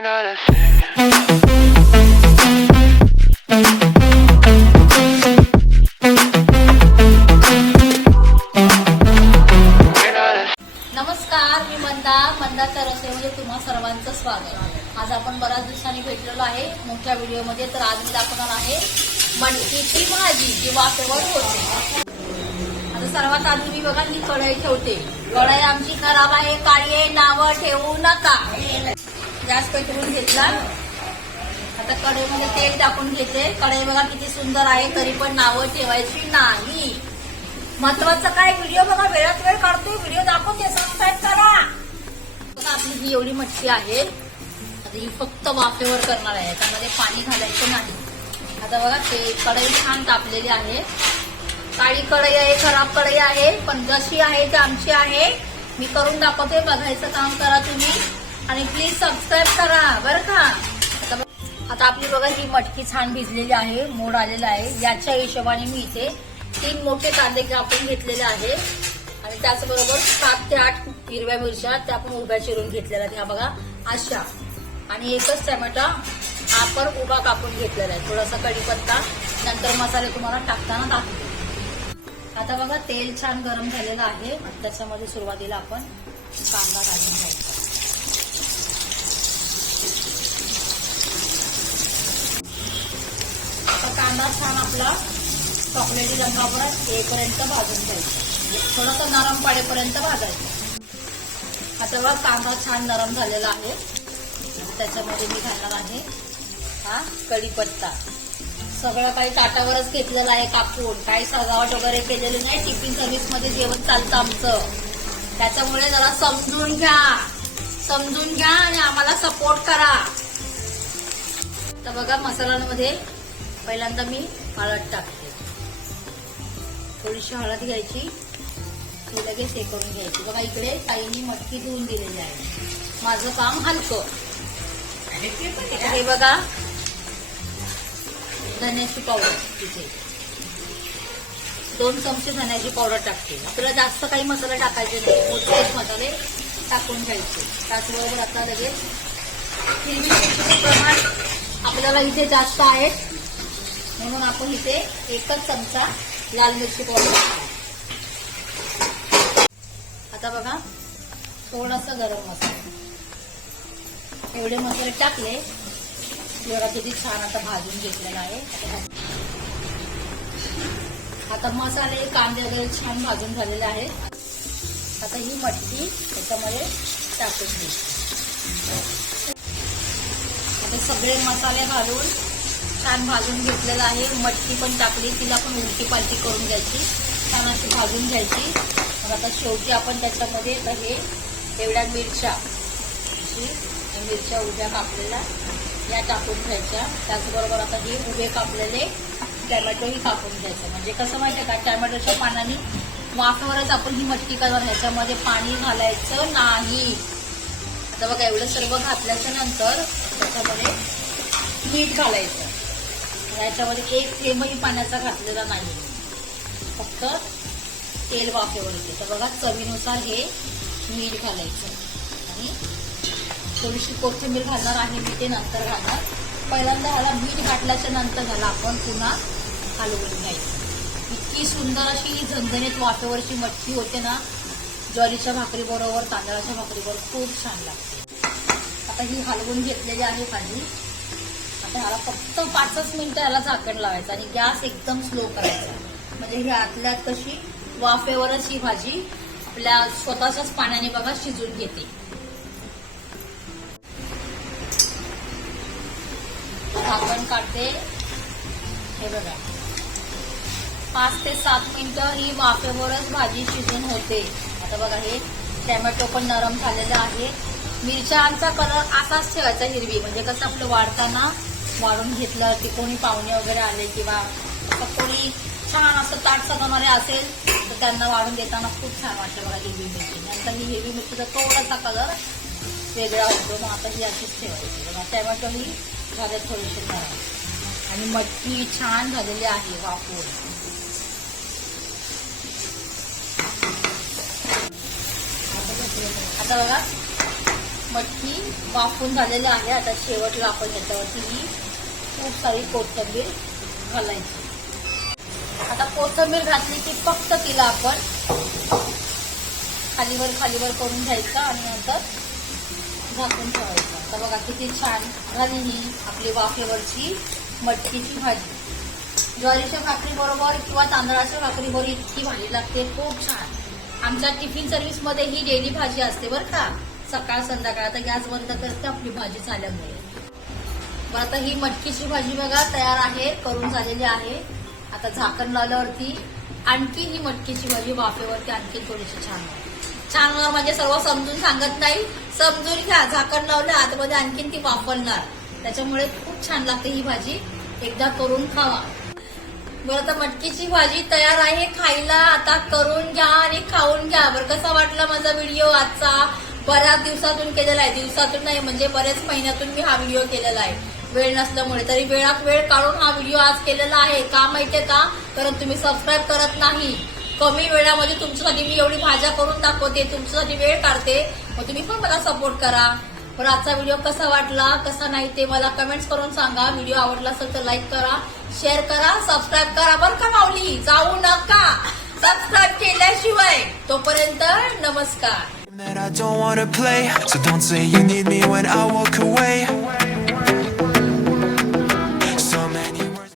नमस्कार मी मंदा. मंदाच्या रस्त्यामध्ये तुम्हा सर्वांचं स्वागत. आज आपण बऱ्याच दिवसांनी भेटलेलो आहे. मोठ्या व्हिडिओमध्ये तर आज मी दाखवणार आहे मटकीची भाजी जी वाफेवर होते. आता सर्वात आधी मी बघा मी कढई ठेवते. कढई आमची खराब आहे काळी आहे नावं ठेवू नका. गॅस पेटवून घेतला. आता कढईमध्ये तेल टाकून घेते. कढई बघा किती सुंदर आहे तरी पण नावं ठेवायची नाही. महत्वाचं काय व्हिडिओ बघा वेळात वेळ काढतोय. व्हिडिओ दाखवते सबस्क्राईब करा. बघा आपली ही एवढी मच्छी आहे. आता ही फक्त वाफेवर करणार आहे. त्यामध्ये पाणी घालायचं नाही. आता बघा ते कढई छान तापलेली आहे. काळी कढई आहे खराब कढई आहे पण जशी आहे ती आमची आहे. मी करून दाखवते बघायचं काम करा तुम्ही. आणि प्लीज सबस्क्राईब करा बरं का? आता आता आपली बघा ही मटकी छान भिजलेली आहे मोड आलेला आहे. याच्या हिशोबाने मी इथे तीन मोठे कांदे कापून घेतलेले आहे. आणि त्याचबरोबर सात ते आठ हिरव्या मिरच्या त्या आपण उभ्या चिरून घेतलेल्या आहेत. ह्या बघा अशा. आणि एकच टमॅटा आपण उभा कापून घेतलेला आहे. थोडासा कढीपत्ता नंतर मसाले तुम्हाला टाकताना दाखवतो. आता बघा तेल छान गरम झालेलं आहे. त्याच्यामध्ये सुरुवातीला आपण कांदा घालून घ्यायचा. कांदा छान आपला चॉकलेटी रंगापर्यंत येईपर्यंत भाजून घ्यायचा. थोडंसं नरम पडेपर्यंत भाजायचं. आता बघा कांदा छान नरम झालेला आहे. त्याच्यामध्ये मी घालणार आहे हा कढीपत्ता. सगळं काही ताटावरच घेतलेलं आहे कापून. काही सजावट वगैरे केलेली नाही. टिफिन सर्व्हिसमध्ये जेवण चालतं आमचं. त्याच्यामुळे जरा समजून घ्या. समजून घ्या आणि आम्हाला सपोर्ट करा. तर बघा मसाल्यांमध्ये पहिल्यांदा मी हळद टाकते. थोडीशी हळद घ्यायची ती लगेच हे करून घ्यायची. बघा इकडे ताईंनी मटकी धुवून दिलेली आहे. माझं काम हलकं. हे बघा धन्याची पावडर तिथे दोन चमचे धन्याची पावडर टाकते. आपल्याला जास्त काही मसाले टाकायचे नाही. मसाले टाकून घ्यायचे. त्याचबरोबर आता लगेच हिरवी मिरचीचे प्रमाण आपल्याला इथे जास्त आहेत म्हणून आपण इथे एकच चमचा लाल मिरची पावडर आता बघा थोडासा गरम मसाला. एवढे मसाले टाकले की किती छान आता भाजून घेतलेला आहे. आता मसाले कांदे वगैरे छान भाजून झालेले आहेत. आता ही मटकी त्याच्यामध्ये टाकून घ्यायची आता सगळे मसाले घालून छान भाजून घेतलेलं आहे. मटकी पण टाकली तिला पण उलटी पालटी करून घ्यायची. छान अशी भाजून घ्यायची. मग आता शेवटी आपण त्याच्यामध्ये आता हे एवढ्या मिरच्या अशी मिरच्या उभ्या कापलेल्या या टाकून घ्यायच्या. त्याचबरोबर आता हे उभे कापलेले टॅमॅटोही कापून घ्यायचं. म्हणजे कसं माहितीये का टॅमॅटोच्या पानाने वाफेवरच आपण ही मटकी करणार. ह्याच्यामध्ये पाणी घालायचं नाही. आता बघा एवढं सर्व घातल्याच्या नंतर त्याच्यामध्ये मीठ घालायचं. याच्यामध्ये एक थेंबही पाण्याचा घातलेला नाही. फक्त तेल वाफेवर येते. तर बघा चवीनुसार हे मीठ घालायचं. आणि थोडीशी कोथिंबीर घालणार आहे मी ते नंतर घालणार. पहिल्यांदा ह्याला मीठ घातल्याच्या नंतर ह्याला आपण पुन्हा हलवून घ्यायचं. इतकी सुंदर अशी झणझणीत वाफेवरची मटकी होते ना ज्वारीच्या भाकरी बरोबर तांदळाच्या भाकरी बरोबर खूप छान लागते. आता ही हलवून घेतलेली आहे भाजी. आता ह्याला फक्त पाचच मिनिटं ह्याला झाकण लावायचं आणि गॅस एकदम स्लो करायचा. म्हणजे ही आतल्यात कशी वाफेवरच ही भाजी आपल्या स्वतःच्याच पाण्याने बघा शिजून घेते. झाकण काढते. हे बघा. पाच ते सात मिनिटं ही वाफेवरच भाजी शिजून होते. आता बघा हे टॅमॅटो पण नरम झालेलं आहे. मिरच्यांचा कलर असाच ठेवायचा हिरवी. म्हणजे कसं आपलं वाढताना वाढून घेतलं की कोणी पाहुणे वगैरे आले किंवा कोणी छान असं ताट सगळं असेल तर त्यांना वाढून देताना खूप छान वाटतं बघा हिरवी मिरची. नंतर ही हिरवी मिरचीचा थोडासा कलर वेगळा होतो मग आता ही अशीच ठेवायची. बघा टॅमॅटो ही झाले थोडेसे नरम. आणि मटकी छान झालेली आहे वाफवून आता बघा. मटकी वाफून झालेली आहे. आता शेवटला आपण ह्याच्यावरती ही खूप सारी कोथंबीर घालायची. आता कोथंबीर घातली की फक्त तिला आपण खालीवर खालीवर करून घ्यायचं आणि नंतर झाकून ठेवायचं. आता बघा किती छान झाली ही आपली वाफेवरची मटकीची भाजी. ज्वारीच्या भाकरी बरोबर किंवा तांदळाच्या भाकरी बरोबर इतकी भाजी लागते. खूप छान. आमच्या टिफिन सर्व्हिसमध्ये ही डेली भाजी असते बरं का. सकाळ संध्याकाळ आता गॅस बंद करते आपली भाजी झाल्यामुळे. बरं आता ही मटकीची भाजी बघा तयार आहे करून झालेली आहे. आता झाकण लावल्यावरती आणखी ही मटकीची भाजी वाफेवरती आणखी थोडीशी छान छान म्हणजे सर्व समजून सांगत नाही. समजून घ्या झाकण लावलं आतमध्ये आणखीन ती वापरणार त्याच्यामुळे खूप छान लागते ही भाजी. एकदा करून खावा. बरं आता मटकीची भाजी तयार आहे खायला. आता करून घ्या आणि खाऊन घ्या. बरं कसा वाटला माझा व्हिडिओ आजचा? बऱ्याच दिवसातून केलेला आहे. दिवसातून नाही म्हणजे बऱ्याच महिन्यातून मी हा व्हिडिओ केलेला आहे. वेळ नसल्यामुळे. तरी वेळात वेळ काढून हा व्हिडिओ आज केलेला आहे. का माहितीये का? कारण तुम्ही सबस्क्राईब करत नाही. कमी वेळामध्ये तुमच्यासाठी मी एवढी भाज्या करून दाखवते. तुमच्यासाठी वेळ काढते. मग तुम्ही पण मला सपोर्ट करा. पण आजचा व्हिडिओ कसा वाटला कसा नाही ते मला कमेंट्स करून सांगा. व्हिडिओ आवडला असेल तर लाईक करा शेअर करा सबस्क्राईब करा बरं का माऊली? जाऊ नका. सबस्क्राईब केल्याशिवाय तोपर्यंत नमस्कार.